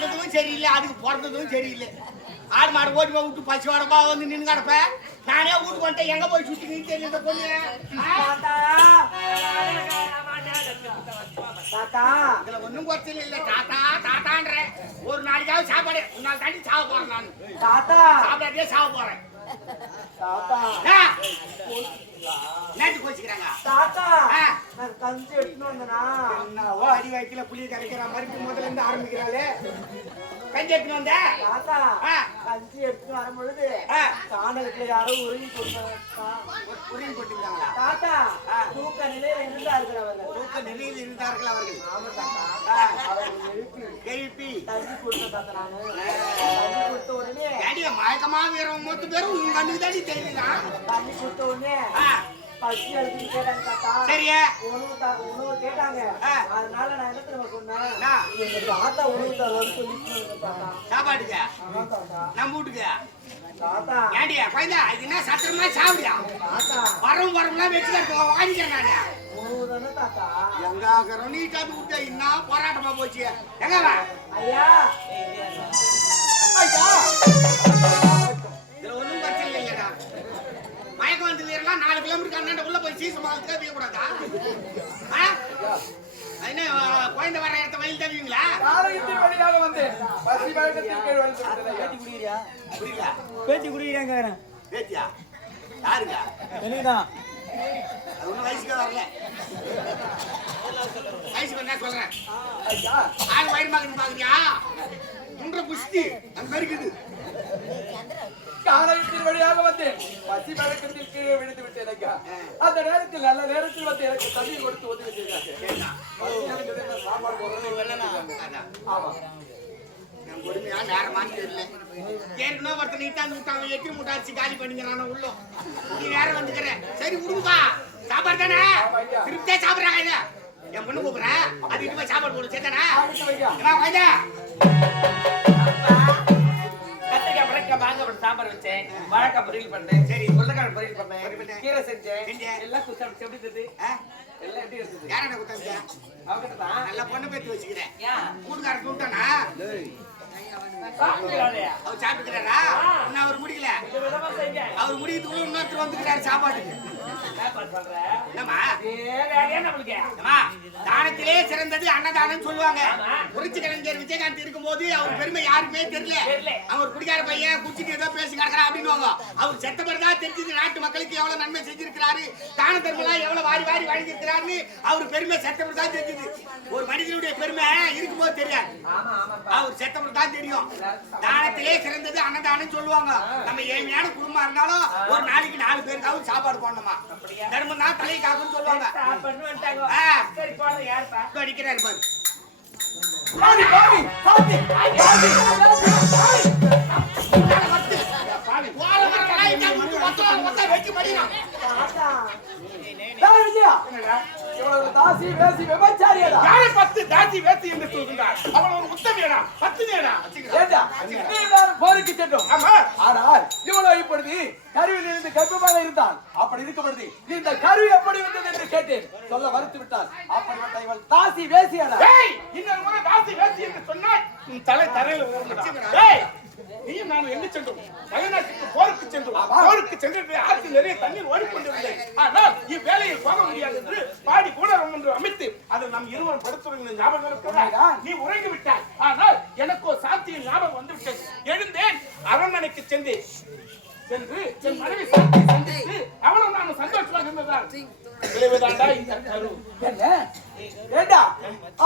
வந்ததும் சரியில்லை அதுக்கு பிறந்ததும் சரியில்லை. ஆடு மாடு ஓடி போய் விட்டு பசி வரப்பா வந்து நின்று கிடப்ப. நானே வீட்டுக்கு வந்துட்டேன். எங்க போய் சுத்தி நீ தெரியல பொண்ணு? தாத்தா. இதுல ஒண்ணும் குறைச்சல் இல்ல. தாத்தா தாத்தான்ற ஒரு நாளைக்காவது சாப்பாடு. ஒரு நாள் தாண்டி சாவ போறேன் நான். தாத்தா. சாப்பிடாதே சாவ போறேன். தாத்தா? நேற்று கோச்சிக்கிறாங்க தாத்தா. நான் கஞ்சி எடுத்துன்னு வந்தனா என்னவோ அடி வைக்கல புளிய கரைக்கிற மாதிரி முதல்ல இருந்து ஆரம்பிக்கிறாளே கஞ்சி எடுத்துன்னு வந்த? தாத்தா. கஞ்சி எடுத்துன்னு வரும் பொழுது ஆ. சாணகத்துல யாரோ கொடுத்தாங்க புரியும் போட்டுருக்காங்களா? தாத்தா. தூக்க நிலையில இருந்தா இருக்கிறவங்க தூக்க நிலையில் இருந்தார்கள் அவர்கள். ஆமா தாத்தா. அவர்கள் எழுப்பி. எழுப்பி. தண்ணி கொடுத்த தாத்தா நானு. தண்ணி கொடுத்த உடனே மயக்கமா மொத்த பேரும் உன் கண்ணுக்கு தாண்டி தெரியுதான் தண்ணி கொடுத்த உடனே பசி கேட்டாங்க தாத்தா சரியா? உணவு தா- உணவு கேட்டாங்க ஆ. அதனால நான் என்ன சொன்னேன்? எங்க தாத்தா உணவு தாத்தா. தாத்தா நம்ம வீட்டுக்கு. தாத்தா. ஏண்டியா குழந்தா இது என்ன சத்திரமா சாப்பிடியா தாத்தா. வரும் வரம்லாம் வச்சுக்க வாங்கிக்கிறேன் நானு. உணவு தானே தாத்தா? எங்க ஆகிறோம் நீட்டாந்து விட்டா என்ன போராட்டமா போச்சு? எங்க ஐயா. ஐயா. வந்து வீரலாம் நாலு கிலோமீட்டர் அண்ணாண்ட உள்ள போய் சீச மாவுக்கு தேவைய கூடாதா ஆ? என்ன குழந்தை வர இடத்த வயல் தேவைங்களா காலகத்தின் வழியாக வந்து பசி கீழ் வந்து புரியல பேட்டி குடிக்கிறாங்க பேத்தியா யாருங்க? எனக்குதான் அது ஒண்ணும் வயசுக்கே வரல. வயசுக்கு என்ன சொல்றேன். ஆள் வயிறு மகன் பாக்குறியா? முன்ற குஸ்தி அந்த மாதிரி இருக்குது. காலகத்தின் வழியாக வந்து பசி வழக்கத்தில் கீழே விழுந்து விட்டேன் ஐயா. அந்த நேரத்தில் நல்ல நேரத்தில் வந்து எனக்கு தண்ணீர் கொடுத்து உதவி என்ன சாப்பாடு. ஆமா. பொறுமையா நேரமான்னு தெரியல. ஏற்கனவே ஒருத்தர் நீட்டாந்து விட்டாங்க எட்டி முட்டாச்சு காலி பண்ணிக்கிறான உள்ள. நீ வேற வந்துக்கிற. சரி விடுங்கப்பா சாப்பாடு தானே? திருப்தியா சாப்பிடுறாங்க என் பொண்ணு கூப்பிடுறேன் அது சாப்பாடு போடு போட்டு சாம்பார் வச்சேன் வாழைக்காய் பொரியல் பண்ணேன் சரி. உருளைக்கிழங்கு பொரியல் பண்ணேன். கீரை செஞ்சேன். எல்லாம் குத்தாச்சு எப்படி இருந்தது? எல்லாம் எப்படி இருந்தது? யாரா குத்தாங்க அவங்க தான். நல்ல பொண்ணு பேத்து வச்சுக்கிறேன். கூட்டுக்காரன் கூப்பிட்டானா? அவர் சாப்பிட்டுக்கிறாரா? இன்னும் அவர் செய்யுங்க. அவர் முடியதுக்குள்ள இன்னொருத்தர் வந்துக்கிறாரு சாப்பாட்டுக்கு. என்னம்மா? தானத்திலே சிறந்தது அன்னதானம் சொல்லுவாங்க. புரட்சி கலைஞர் விஜயகாந்த் இருக்கும்போது அவர் பெருமை யாருக்குமே தெரியல. அவர் குடிக்கார பையன் குச்சிட்டு ஏதோ பேசி கிடக்குறான் அப்படின்னு அவர் செத்த பிறகுதான் தெரிஞ்சது நாட்டு மக்களுக்கு எவ்வளவு நன்மை செஞ்சிருக்கிறாரு தான தர்மலாம் எவ்வளவு வாரி வாரி வழங்கியிருக்கிறாருன்னு அவர் பெருமை செத்த பிறகுதான் தெரிஞ்சது. ஒரு மனிதனுடைய பெருமை இருக்கும்போது தெரியாது. அவர் செத்த பிறகுதான் தெரியும். தானத்திலே சிறந்தது அன்னதானம் சொல்லுவாங்க. நம்ம ஏழ்மையான குடும்பம் இருந்தாலும் ஒரு நாளைக்கு நாலு பேருக்காவது சாப்பாடு போடணுமா? தர்மம் தான் தலை காக்குன்னு சொல்லுவாங்க வந்துட்டாங்க. சரி போன யாருப்பா? அடிக்கிறாரு பாரு. பாவி பாவி பாவி, போற வர கலாய்ச்சா முடிஞ்சு மொத்தம் மொத்தம் வெட்டி மடிக்கிறான். தாத்தா டேய் விஜயா இவ்வளவு தாசி வேசி விபச்சாரியடா. யாரை பத்து தாசி வேத்தி என்று சொல்கின்றார்? அவள் ஒரு உத்தமையடா பத்தினியடா ஏண்டா நீ எல்லாரும் போருக்கு சென்றோம். ஆமா. ஆனால் இவ்வளவு இப்பொழுது கருவில் இருந்து கர்ப்பமாக இருந்தான் அப்படி இருக்கும் பொழுது இந்த கரு எப்படி வந்தது என்று கேட்டேன். சொல்ல மறுத்து விட்டான் அப்படிப்பட்ட இவள் தாசி வேசியாடா. இன்னொரு முறை தாசி வேத்தி என்று சொன்னால் தலை தரையில் நீயும் நானும் எங்கு சென்றோம். வயநாட்டுக்கு போருக்கு சென்றோம். போருக்கு சென்று ஆற்றில் நிறைய தண்ணீர் ஓடிக்கொண்டிருந்தது ஆனால் இவ்வேளையில் போக முடியாது என்று பாடி கூடரம் என்று அமைத்து அதை நம் இருவரும் படுத்துறோம் ஞாபகம் இருக்கிறதா நீ உறங்கி விட்டாய். ஆனால் எனக்கோ சாத்தியின் ஞாபகம் வந்து விட்டது எழுந்தேன் அரண்மனைக்கு சென்றேன். சென்று என் மனைவி சாத்தியை சந்தித்து அவளும் நானும் சந்தோஷமாக இருந்ததால் விளைவுதாண்டா இந்த கரு? என்ன? ஏண்டா?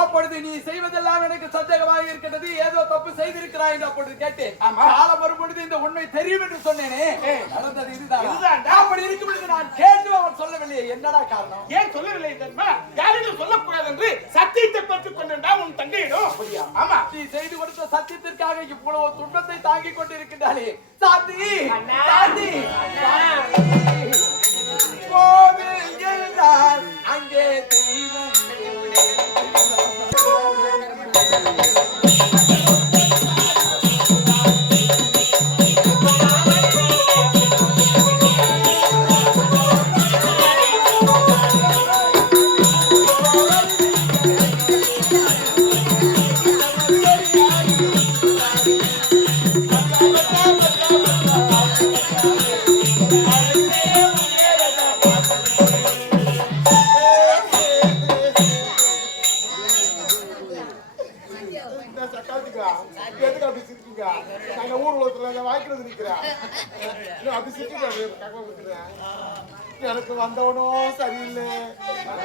அப்பொழுது நீ செய்வதெல்லாம் எனக்கு சந்தேகமாக இருக்கிறது ஏதோ தப்பு செய்திருக்கிறாய் என்று அப்பொழுது கேட்டேன். ஆமா. காலம் வரும் பொழுது இந்த உண்மை தெரியும் என்று சொன்னேனே. நடந்தது இதுதான். இதுதான்டா. அப்படி இருக்கும் பொழுது நான் கேட்டு அவன் சொல்லவில்லையே. என்னடா காரணம்? ஏன் சொல்லவில்லை தெரியுமா? யாரிடம் சொல்லக்கூடாது என்று சத்தியத்தை பெற்றுக் கொண்டா உன் தங்கையிடம். ஆமா. நீ செய்து கொடுத்த சத்தியத்திற்காக இவ்வளவு துன்பத்தை தாங்கிக் கொண்டிருக்கின்றாளே. சாந்தி. அண்ணா. சாந்தி. அண்ணா. கோவில் எழுந்தால் அங்கே தெய்வம் எனக்கு வந்தவனும் சரியில்லை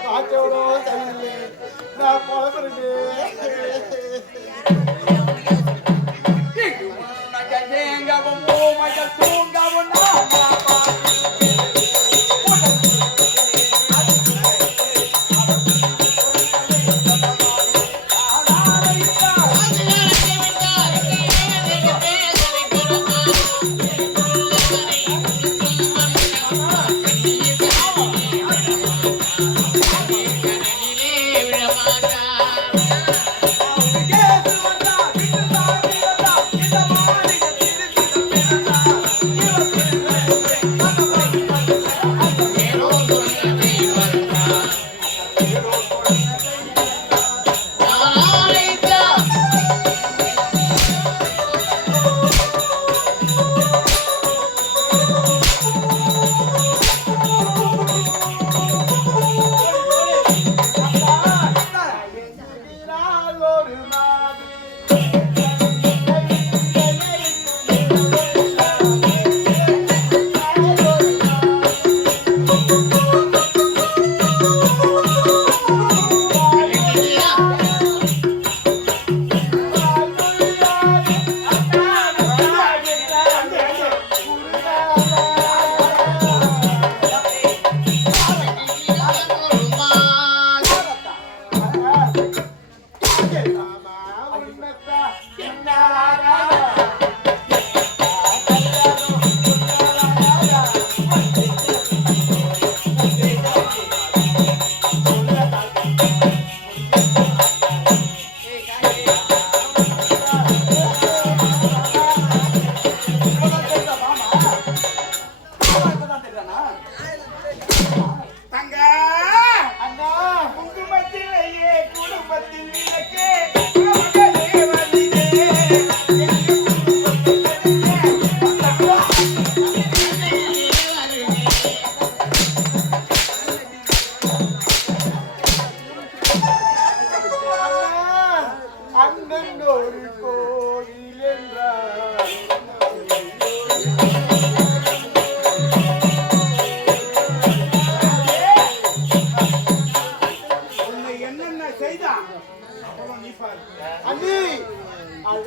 பார்த்தவனோ சரியில்லை நான் பழசுறேன் தூங்க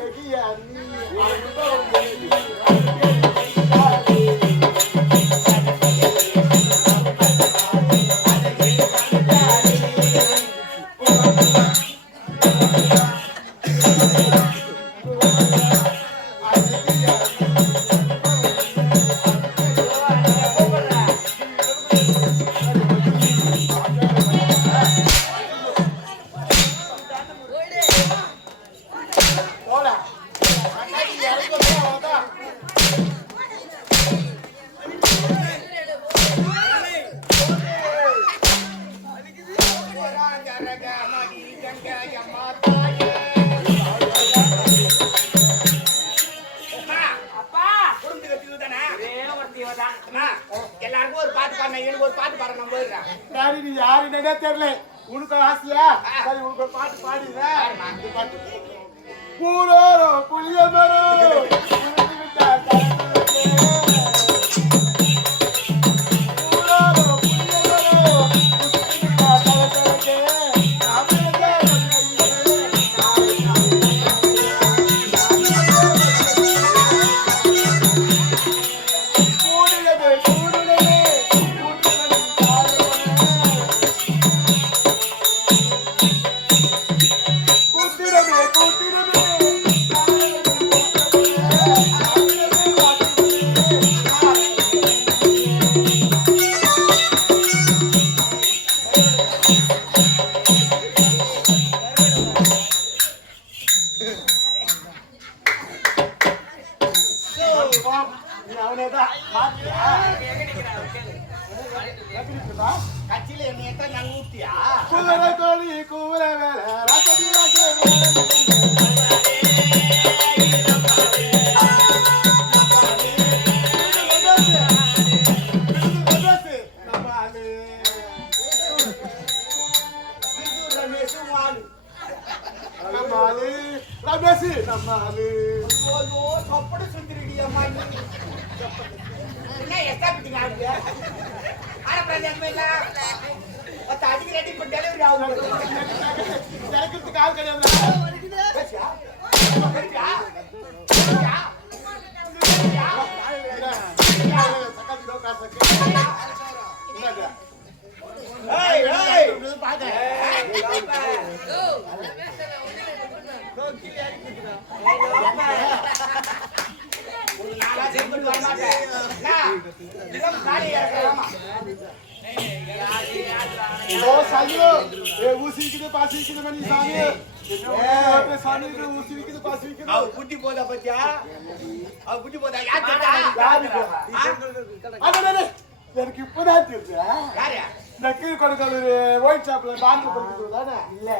그게아니 고, 그거 는. உனக்கு ஆசையா? சரி உனக்கு பாட்டு பாடுங்க பாட்டு. புளிய மரம் ரமேஷ் நம்ம ஆளு ஐயோ சொப்பட சுந்தரிடி அம்மா. என்ன எஸ்டாபிட்டிங் ஆகுது ஆனா பிரதேசம் இல்ல பத்து அடிக்கு ரெடி பண்ணி டெலிவரி ஆகுது இறக்கிறதுக்கு ஆள் கிடையாது பேசியா பேசியா பேசியா ஊசிக்குது பாசிக்குது மணி சாமி சாமி ஊசிக்குது பாசிக்குது அவ புத்தி போதா பத்தியா? அவ புத்தி போதா? யார்? அடடே எனக்கு இப்பதான் யாரு? இந்த கீழ் கொடுக்கல் ஒயிட் ஷாப்ல பாட்டில் கொடுக்குறது தானே இல்ல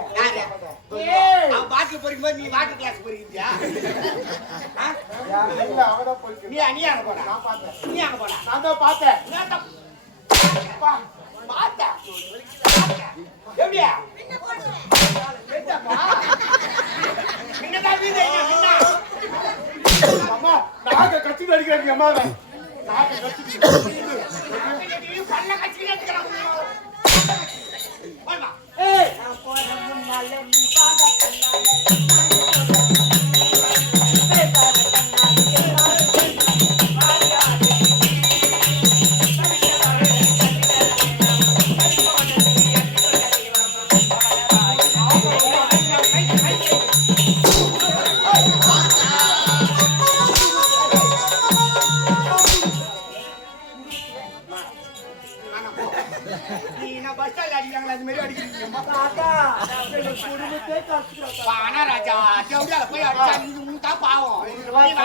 யாரு? அவ பாட்டில் பொறிக்கும்போது நீ வாட்டர் கிளாஸ் பொறிக்கிறியா? நீ நீ அங்க போடா. நான் பார்த்தேன் நீ அங்க போடா. நான் தான் பார்த்தேன் பார்த்தேன். எப்படியா? அம்மா நாக கத்தி அடிக்கிறாங்க அம்மாவை நாக கத்தி பல்ல கடிச்சுக்கிட்டே இருக்கிற. போய்மா. நான் போற முன்னால நீ பாட கண்ணால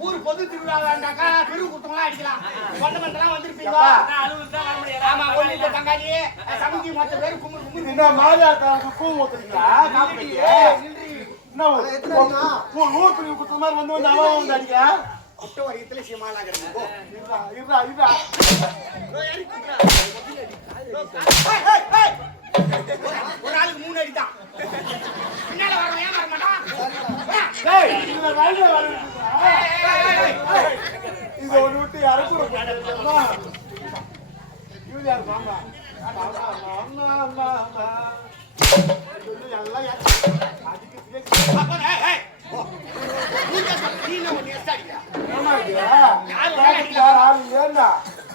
ஊர் பொது திருவிழா வேண்டாக்கா தெரு குத்தம்லாம் அடிக்கலாம். பந்தெல்லாம் வந்திருப்பீங்க. வர ஆமா ஒண்ணு இந்த தங்காளி சமைக்கி மொத்த பேர் கும்பல் கும்பல் என்ன மாரியாத்தாவுக்கு பூ ஊத்துறீங்களா? பிரிவு குத்துற மாதிரி வந்து வந்து அவன் வந்து அடிக்க? குட்ட ஒரு இத்துல சீமாலாம் கிடக்கு. இருடா இருடா. ஒரு ஆளுக்கு மூணு அடி தான் பின்னால வரவன் ஏன் வர மாட்டான் வா. டேய் இதுல ரயில்வே வர ஏய், ஏய், ஏய், ஏய். இத ஒண்ணு விட்டு யாரும் கூட போயிட்டாமா இவன் யார்? மாமா மாமா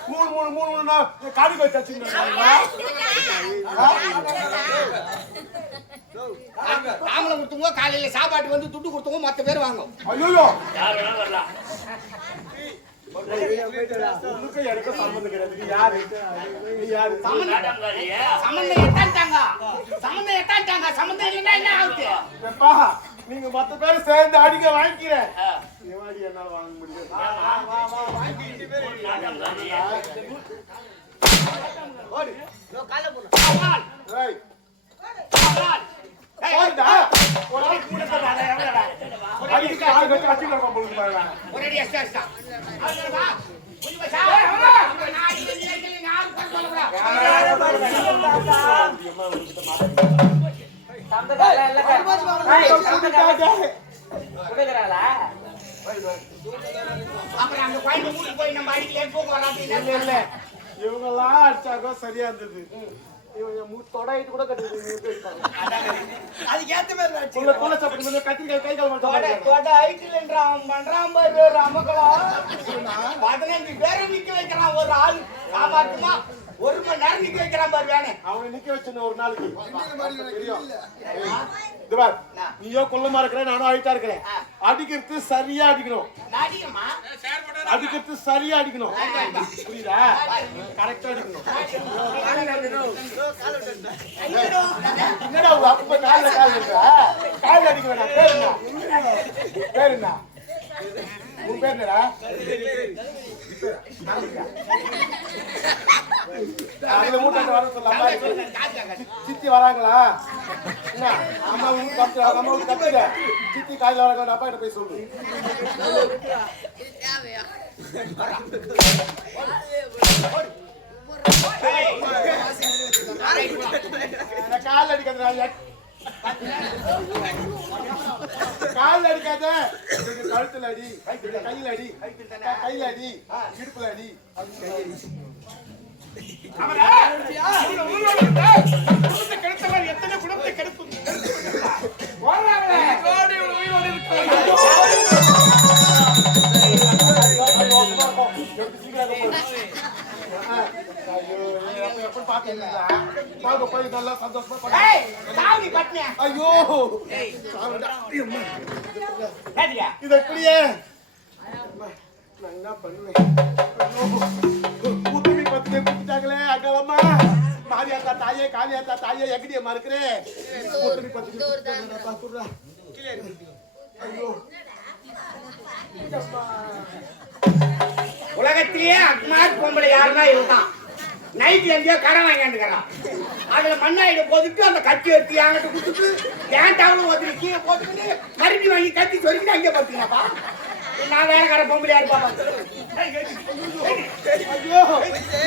மூணு மூணு மூணு மூணு நாள் காடி தாமலை கொடுத்தவங்க காலையில சாப்பாட்டு வந்து துட்டு கொடுத்தவங்க மொத்த பேர் வாங்கும் ஐயோ யார் வேணாலும் வரலாம் நீங்க மத்த பேர் சேர்ந்து அடிக்க வாங்கிக்கிறேன். என்னால வாங்க முடியாது. அப்புறம் அந்த வீட்டுக்கு போய் நம்ம அடிக்கலையே போக வராது. இல்ல, இல்ல. இவங்கெல்லாம் அடிச்சாக்கோ சரியா இருந்தது. தொடையிட்டு கூட கட்டி அதுக்கு ஏத்த மாதிரி உள்ள தொலை சாப்பிட்டு கத்திரிக்காய் கை கால் மட்டும் தொட தொட ஐட்டில் அவன் பண்றான் பாரு ரமக்கலாம் பதினஞ்சு பேரை நிக்க வைக்கிறான் ஒரு ஆள். சாமார்த்தமா ஒரு மணி நேரம் நிக்க வைக்கிறான் பாரு வேணே அவனை நிக்க வச்சுன்னு ஒரு நாளைக்கு. இது பார், நீயோ குள்ளமா இருக்கிற நானும் ஹைட்டா இருக்கிறேன். அடிக்கிறது சரியா அடிக்கணும். நாடியம்மா அடிக்கிறது சரியா அடிக்கணும். புரியுதா? கரெக்டா அடிக்கணும். என்னடா அப்பா கால் இருக்கா கால் அடிக்க வேணாம். பேர் என்ன? பேர் என்ன? உன் பேர் என்னடா? வர. சித்தி வராங்களா? என்ன? அம்மா வீட்டு கத்து அம்மா வீட்டு கத்துக்க. சித்தி காலையில வராங்க அப்பா கிட்ட போய் சொல்லு. கால் அடிக்காத கால் அடிக்காத. கழுத்துல அடி கையில அடி கையில அடி இடுப்புல அடி. எத்தனை குடும்பத்தை பாத்தீங்களா பாக்க போய் நல்லா சந்தோஷமா ஐயோ? இது எப்படியே? நான் என்ன பண்ணுவேன் புத்துமி பத்து குத்துட்டாங்களே அக்கலம்மா மாரியாத்தா தாயே காளியாத்தா தாயே எங்கடியம்மா இருக்கிறேன் புத்துமி பத்து ஐயோ. உலகத்திலேயே அக்மார் பொம்பளை யாருன்னா இதுதான் நைட்ல இருந்தே கடன் வாங்கிட்டுக்கிறான் அதுல மண்ணாயிட போட்டுட்டு அந்த கத்தி எடுத்து என்கிட்ட கொடுத்துட்டு ஏன் டவுன் ஒருத்தர் கீழே போட்டுக்கிட்டு மறுபடியும் வாங்கி கத்தி சொருக்கிட்டு அங்கே போட்டுங்கப்பா நான் வேலைக்கார பொம்பளையா இருப்பா ஐயோ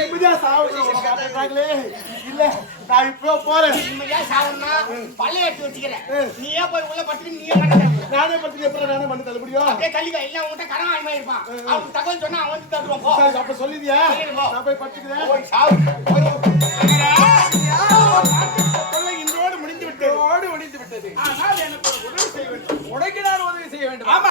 இப்படியா சாவுறாங்களே இல்ல நான் இப்போ போறேன். நிம்மதியா சாவணும்னா பல்ல எடுத்து வச்சுக்கிறேன். நீயே போய் உள்ள பட்டுட்டு நீயே நானே பத்தி எப்படி நானே பண்ணி தள்ள முடியும் அப்படியே கல்லிக்கா இல்ல உன்கிட்ட கடன் வாங்கி இருப்பான் அவனுக்கு தகவல் சொன்னா அவன் வந்து தருவான் அப்ப சொல்லிதியா. நான் போய் பட்டுக்கிறேன் போய் சாவு. முடிந்து விட்டது ஆனால் எனக்கு உதவி செய்ய வேண்டும். உனக்கு நான் உதவி செய்ய வேண்டும்.